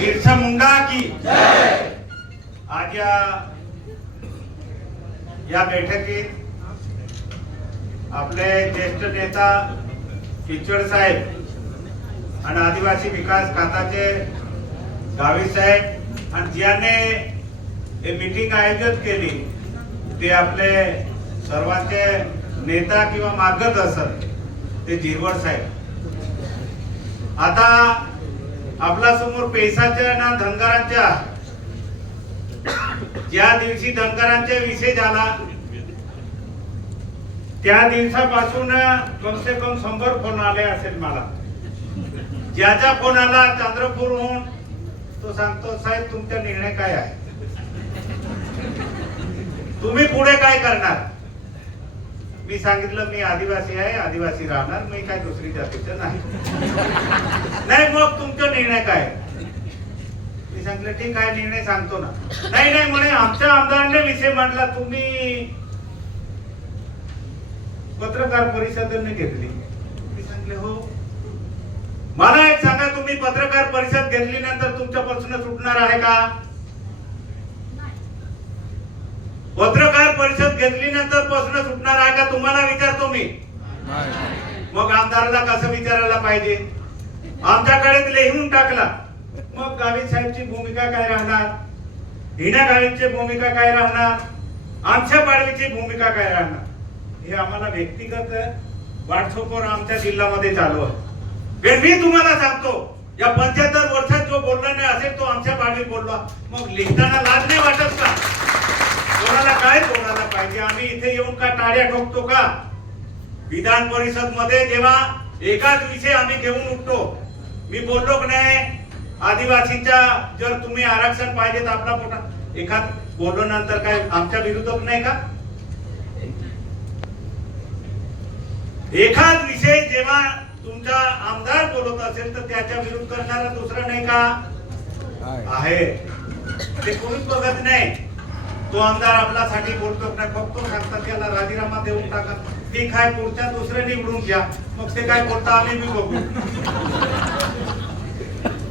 बिरसा मुंडा की आज या या बैठकीत आपले ज्येष्ठ नेता किचड साहेब आणि आदिवासी विकास खात्याचे गावी साहेब आणि ज्याने हे मीटिंग आयोजित केली ते आपले सर्वांचे नेता किंवा मार्गदर्शक ते जिरवड साहेब. आता आपला समोर पैसाच्या ना धनकारांच्या ज्या दिवशी धनगरांचा विषय झाला त्या दिवसापासून कम से कम शंभर फोन आले असेल मला. ज्याचा फोन आला चंद्रपूरहून तो सांगतो साहेब तुमचा निर्णय काय आहे? तुम्ही पुढे काय करणार? मी सांगितलं मी आदिवासी आहे आदिवासी राहणार मी काय दुसरी जातीचं नाही. नाही मग तुमचा निर्णय काय? मी सांगितलं ठीक आहे निर्णय सांगतो ना. नाही नाही म्हणे आमच्या आमदारांनी विषय मांडला तुम्ही पत्रकार परिषदेने घेतली. मी सांगले हो. मला एक सांगा तुम्ही पत्रकार परिषद घेतली नंतर तुमचा प्रश्न सुटणार आहे का पत्रकार परिषद घेतली नंतर प्रश्न सुटणार आहे का? तुम्हाला विचारतो मी. मग आमदाराला कसं विचारायला पाहिजे? आमच्याकडे लिहून टाकला. मग गावित साहेबची भूमिका काय राहणार? हिना गावितची भूमिका काय राहणार? आमच्या पाडवीची भूमिका काय राहणार? हे आम्हाला व्यक्तिगत व्हॉट्सअपवर आमच्या जिल्ह्यामध्ये चालू आहे. मी तुम्हाला सांगतो. या पंच्याहत्तर वर्षात जो बोलला नाही असेल तो आमच्या पाडवी बोलला. मग लिहिताना लाज नाही वाटत का? कोणाला काय बोलायला पाहिजे? आम्ही इथे येऊन का टाळ्या ठोकतो का? विधान परिषदमध्ये जेव्हा एकाच विषय आम्ही घेऊन उठतो मी बोललो की नाही आदिवासीच्या जर तुम्ही आरक्षण पाहिजे तर आपला पोटा एखाद बोललो नंतर काय आमच्या विरोधक नाही का? एखाद विषय जेव्हा तुमचा आमदार बोलत असेल तर त्याच्या विरुद्ध करणारा दुसरा नाही का? आहे. ते कोणीच बघत नाही. तो आमदार आपल्यासाठी बोलतो नाही फक्त सांगतात त्याला राजीनामा देऊन टाका. ठीक आहे पुढच्या दुसरे निवडून घ्या. मग ते काय बोलता आम्ही बी बघू.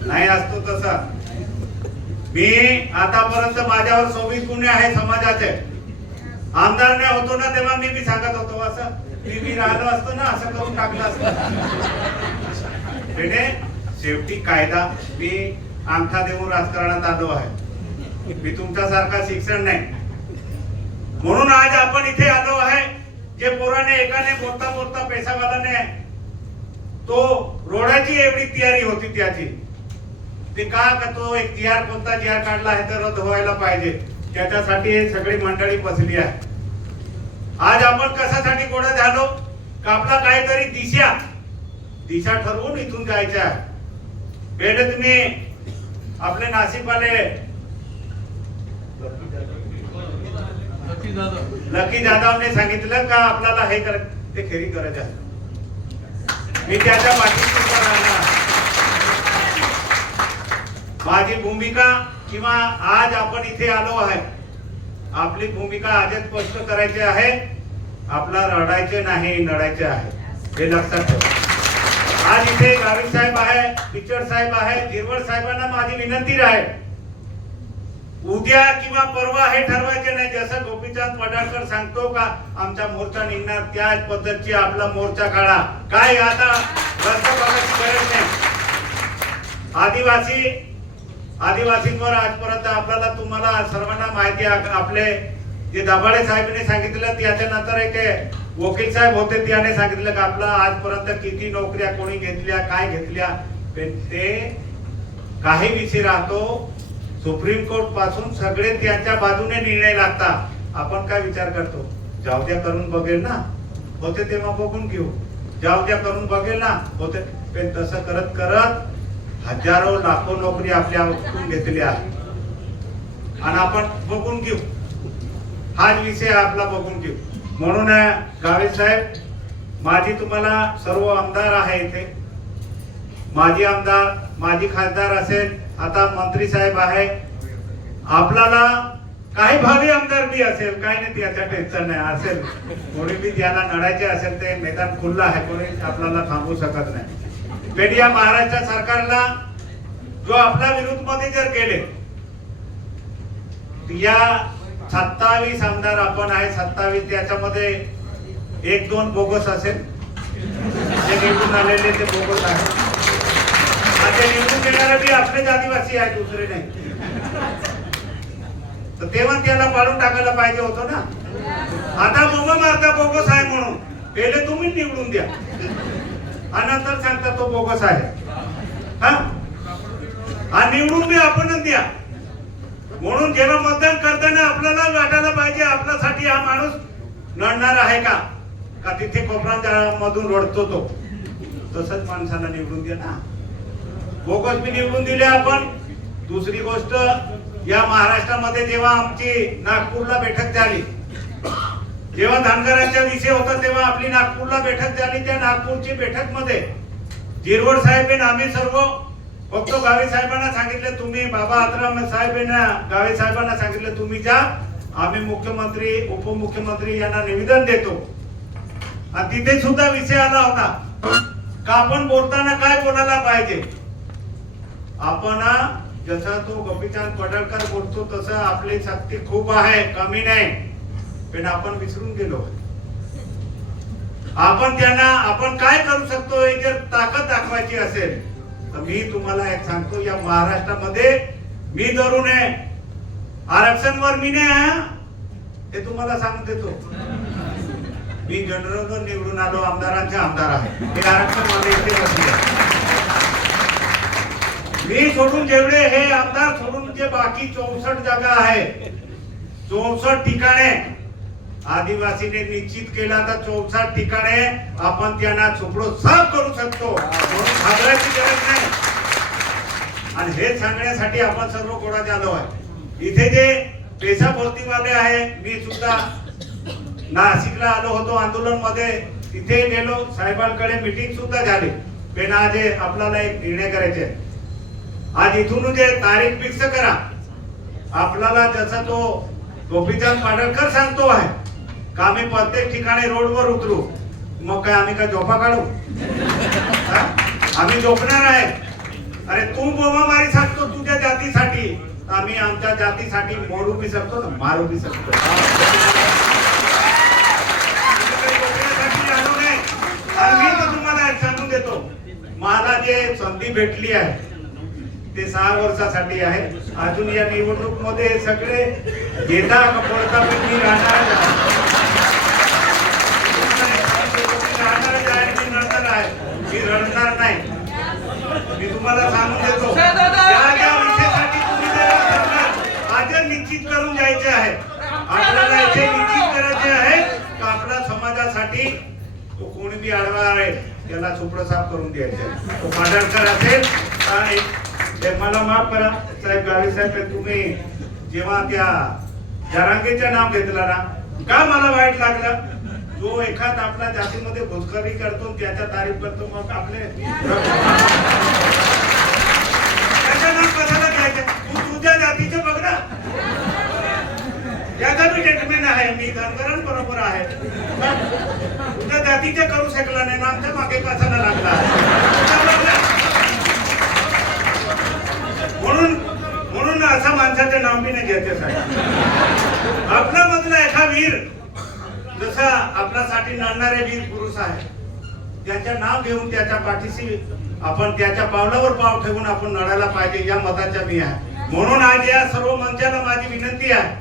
नाही असतो तसा. मी आतापर्यंत माझ्यावर सव्वीस गुन्हे आहे समाजाचे. आमदार नाही होतो ना तेव्हा मी मी सांगत होतो असं मी मी राहिलो असतो ना असं करून टाकलं असतं. म्हणजे शेवटी कायदा मी अंगठा देऊन राजकारणात आलो आहे. मी तुमच्यासारखा शिक्षण नाही. म्हणून आज आपण इथे आलो आहे जे पोराने एकाने बोलता बोलता पैसावाल्याने तो रोडाची एवढी तयारी होती त्याची. ते का का तो एक तिहार कोणता जिहार काढला आहे तर रद्द व्हायला पाहिजे. त्याच्यासाठी हे सगळी मंडळी बसली आहे. आज आपण कशासाठी गोळा झालो? का आपला काहीतरी दिशा? दिशा ठरवून इथून जायच्या. पहिले तुम्ही आपले नाशिकवाले लकी जाधवने सांगितलं का आपल्याला हे कर ते खेरी करायचं मी त्याच्या पाठीशी माझी भूमिका किंवा आज आपण इथे आलो आहे आपली भूमिका आजच स्पष्ट करायची आहे. आपला रडायचे नाही लढायचे आहे. हे लक्षात ठेवा. आज इथे गावित साहेब आहे पिचड साहेब आहे जिरवड साहेबांना माझी विनंती आहे. उद्या किंवा परवा हे ठरवायचे नाही जसं गोपीचंद पडाळकर सांगतो का आमचा मोर्चा निघणार त्याच पद्धतीची आपला मोर्चा काढा. काय आता? रस्ता बघायची गरज नाही. आदिवासी आदिवासींवर आजपर्यंत आपल्याला तुम्हाला सर्वांना माहिती आपले जे दाभाडे साहेबांनी सांगितलं त्याच्यानंतर एक वकील साहेब होते त्याने सांगितलं की आपला आजपर्यंत किती नोकऱ्या कोणी घेतल्या काय घेतल्या. ते काही विषय राहतो सुप्रीम कोर्टपासून सगळे त्यांच्या बाजूने निर्णय लागतात आपण काय विचार करतो? जाऊ द्या करून बघेल ना. होते तेव्हा बघून घेऊ. जाऊ द्या करून बघेल ना. होते. पण तसं करत करत हजारो लाखो नोकरी आपल्या घेतली घेतल्या आणि आपण बघून घेऊ. हाच विषय आपला बघून घेऊ. म्हणून गावे साहेब माझी तुम्हाला सर्व आमदार आहे इथे. माजी आमदार माजी खासदार असेल आता मंत्री साहेब आहे. आपल्याला काही भावी आमदार बी असेल काही नाही त्याच्या टेन्शन नाही. असेल कोणी बी ज्याला लढायचे असेल ते मैदान खुल्ला आहे कोणी आपल्याला थांबवू शकत नाही. पेड या महाराष्ट्र सरकारला जो आपल्या विरुद्धमध्ये जर गेले या सत्तावीस आमदार आपण आहे सत्तावीस त्याच्यामध्ये एक दोन बोगस असेल. जे निवडून आलेले ते बोगस आहे आता निवडून येणारे बी आपलेच आदिवासी आहे दुसरे नाही. तर तेव्हा त्याला पाडून टाकायला पाहिजे होतं ना. आता बोमा मारता बोगस आहे म्हणून. पहिले तुम्ही निवडून द्या. आणि नंतर सांगता तो बोगस आहे हा? हा निवडून बी आपणच द्या. म्हणून जेव्हा मतदान करताना आपल्याला वाटायला पाहिजे आपल्यासाठी हा माणूस लढणार आहे का? का तिथे कोपरा मधून रडतो तो? तसंच माणसाला निवडून द्या ना. बोगस बी निवडून दिले आपण. दुसरी गोष्ट या महाराष्ट्रामध्ये जेव्हा आमची नागपूरला बैठक झाली जेव्हा धनगरांचा विषय होता तेव्हा आपली नागपूरला बैठक झाली. त्या नागपूरची बैठकमध्ये जिरवड साहेब आम्ही सर्व फक्त गावे साहेबांना सांगितले तुम्ही बाबा आत्राम साहेब गावे साहेबांना सांगितले तुम्ही जा. आम्ही मुख्यमंत्री उपमुख्यमंत्री यांना निवेदन देतो. आणि तिथे सुद्धा विषय आला होता. का आपण बोलताना काय बोलायला पाहिजे? आपण जसा तो गोपीचंद पडळकर बोलतो तसं आपली शक्ती खूप आहे कमी नाही. पण आपण विसरून गेलो. आपण त्यांना आपण काय करू शकतो हे जर ताकद दाखवायची असेल तर मी तुम्हाला एक सांगतो या महाराष्ट्रामध्ये मी धरून आहे. आरक्षणवर मी नाही आहे हे? तुम्हाला सांगून देतो. मी जनरल निवडून आलो आमदारांचे आमदार आहे. हे आरक्षण मला इथे बसले मी सोडून जेवढे हे आमदार सोडून जे बाकी चौसष्ट जागा आहे चौसष्ट ठिकाणे आदिवासीने निश्चित केला तर चौसष्ट ठिकाणे आपण त्यांना चोपडो साफ करू शकतो म्हणून घाबरायची गरज नाही. आणि हे सांगण्यासाठी आपण सर्व गोळा झालो आहे. इथे जे पेशा भरतीवाले आहे मी सुद्धा नाशिकला आलो होतो आंदोलनमध्ये तिथे गेलो साहेबांकडे मीटिंग सुद्धा झाली. पण आज आपल्याला एक निर्णय करायचे आहे. आज इथून जे तारीख फिक्स करा. आपल्याला त्याचा तो गोपीचंद पाडळकर सांगतो आहे का आम्ही प्रत्येक ठिकाणी रोडवर उतरू मग काय आम्ही काय झोपा काढू? आम्ही झोपणार आहे. अरे तू बोमा मारी सांगतो तुझ्या जातीसाठी आम्ही आमच्या जातीसाठी मोडू बी शकतो ना मारू बी शकतो आणि मी तर तुम्हाला सांगून देतो मला जे संधी भेटली आहे ते सहा वर्षासाठी आहे अजून या निवडणूकमध्ये सगळे घेता का पडता पण मी राहणार मी रडणार नाही. मी तुम्हाला सांगून देतो आज निश्चित करून जायचे आहे. आपल्याला इथे निश्चित करायचे आहे का आपल्या समाजासाठी तो कोणी बी आडवा आहे त्याला चोपडं साफ करून द्यायचं तो पाडळकर असेल आणि ते मला माफ करा साहेब गावी साहेब तुम्ही जेव्हा त्या जरांगेचं नाव घेतलं ना का मला वाईट लागलं? जो एखाद आपल्या जातीमध्ये घुसखोरी करतो त्याच्या तारीफ करतो मग आपले त्याच्या नाव कशाला घ्यायचं? तू तुझ्या जातीचं बघ ना. याचा मी ट्रीटमेंट आहे मी धनगरांबरोबर आहे. तुझ्या जातीचे करू शकला नाही ना आमच्या मागे कशाला लागला? अशा माणसाचे नाव मी नाही घेते साहेब आपला मधला एका वीर जसा आपल्यासाठी लढणारे वीर पुरुष आहे त्याच्या नाव घेऊन त्याच्या पाठीशी आपण त्याच्या पावलावर पाव ठेवून आपण लढायला पाहिजे या मताच्या मी आहे. म्हणून आज या सर्व मंचाला माझी विनंती आहे.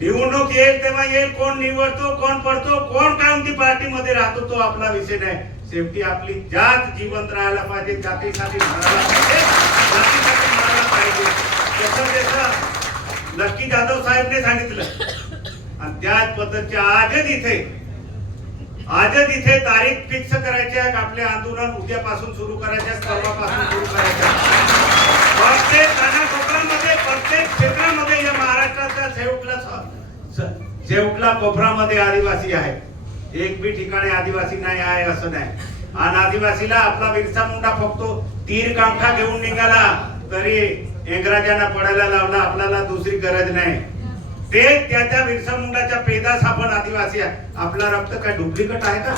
निवडणूक येईल तेव्हा येईल कोण निवडतो कोण पडतो कोण कोणती पार्टी मध्ये राहतो तो आपला विषय नाही. शेवटी आपली जात जिवंत राहायला पाहिजे जातीसाठी लढायला पाहिजे जातीसाठी लढायला पाहिजे. जसं लक्की जाधव साहेबने सांगितलं. आणि त्याच पद्धतीच्या आजच इथे आजच इथे तारीख फिक्स करायची आहे आपले आंदोलन उद्यापासून सुरू करायचे सर्वापासून परवापासून सुरू करायचे प्रत्येक कानाकोपऱ्यामध्ये प्रत्येक क्षेत्रामध्ये या महाराष्ट्राच्या शेवटला शेवटला कोपरामध्ये आदिवासी आहे. एक बी ठिकाणी आदिवासी नाही आहे असं नाही. आणि आदिवासीला आपला बिरसा मुंडा फक्त तीर कामठा घेऊन निघाला तरी इंग्रजांना पडायला लावला आपल्याला दुसरी गरज नाही. ते त्याच्या बिरसा मुंडाच्या पेदास आपण आदिवासी आहे. आपला रक्त काय डुप्लिकेट आहे का?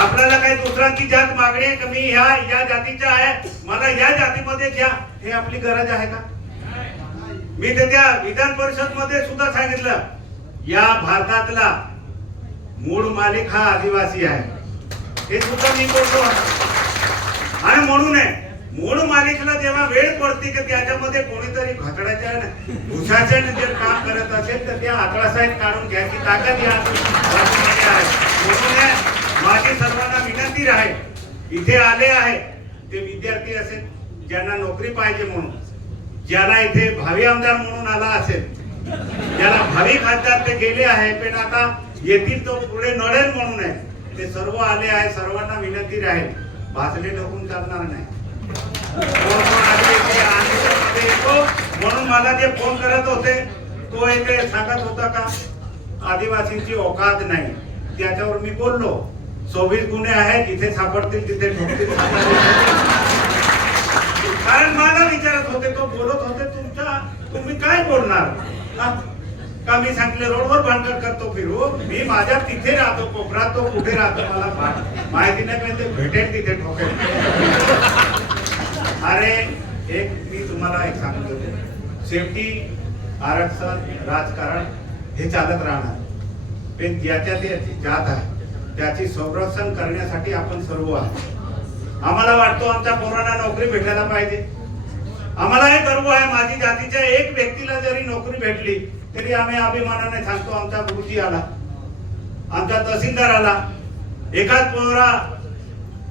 आपल्याला काही दुसऱ्यांची जात मागणी आहे का? मी ह्या या जातीच्या आहे. मला या जातीमध्ये घ्या. हे आपली गरज आहे का? मी ते त्या विधान परिषदमध्ये सुद्धा सांगितलं या भारतातला मूळ मालिक हा आदिवासी आहे. हे सुद्धा मी बोलतो आणि म्हणून आहे मूळ मालिकला जेव्हा वेळ पडते की त्याच्यामध्ये कोणीतरी घातडाच्या घुसाच्या जे काम करत असेल तर त्या आकडासाहेब काढून घ्यायची ताकद या आहे. म्हणून माझी सर्वांना विनंती आहे इथे आले आहे ते विद्यार्थी असेल ज्यांना नोकरी पाहिजे म्हणून ज्याला इथे भावी आमदार म्हणून आला असेल ज्याला भावी खासदार ते गेले आहे पण आता येतील तो पुढे नडेल म्हणून आहे. ते सर्व आले आहे सर्वांना विनंती राहील. भाजले ढकून चालणार नाही. म्हणून मला जे फोन करत होते तो एक सांगत होता का आदिवासींची औकात नाही. त्याच्यावर मी बोललो सव्वीस गुन्हे आहेत जिथे सापडतील तिथे ठोकतील. कारण मला विचारत होते तो बोलत होते तुमच्या तुम्ही काय बोलणार? का मी सांगितले रोडवर भांडण करतो फिरू मी माझ्या तिथे राहतो कोपरात तो कुठे राहतो मला माहिती नाही पण ते भेटेल तिथे ठोकेल. अरे एक मी तुम्हाला एक सांगतो सेफ्टी आरक्षण राजकारण हे चालत राहणार. पण ज्याच्या याची जात आहे त्याची संरक्षण करण्यासाठी आपण सर्व आहे आम्हाला वाटतो आमच्या पोरांना नोकरी भेटायला पाहिजे. आम्हाला हे गर्व आहे माझी जातीच्या एक व्यक्तीला जरी नोकरी भेटली तरी आम्ही अभिमानाने सांगतो आमचा गुरुजी आला. आमचा तहसीलदार आला. एकाच पोरा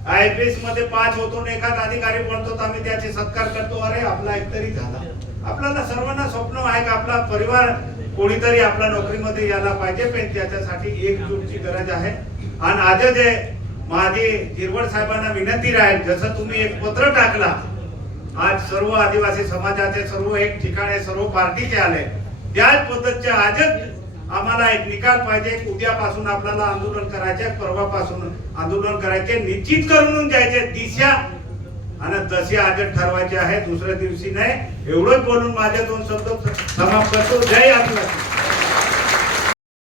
आय पी एसमध्ये पाच होतो आणि एखाद अधिकारी बनतो तर आम्ही त्याचे सत्कार करतो. अरे आपला एक तरी झाला. आपल्याला सर्वांना स्वप्न आहे का आपला परिवार कोणीतरी आपल्या नोकरीमध्ये यायला पाहिजे. पण त्याच्यासाठी एकजूटची गरज आहे. आणि आज जे माझी हिरवड साहेबांना विनंती राहील जसं तुम्ही एक पत्र टाकला आज सर्व आदिवासी समाजाचे सर्व एक ठिकाणे सर्व पार्टीचे आले. त्याच पद्धतीचे आजच आम्हाला एक निकाल पाहिजे. उद्यापासून आपल्याला आंदोलन करायचे परवापासून आंदोलन करायचे. निश्चित करून द्यायचे दिशा आणि तसे आज ठरवायचे आहे. दुसऱ्या दिवशी नाही. एवढंच बोलून माझे दोन शब्द समाप्त करतो. जय आदिवासी.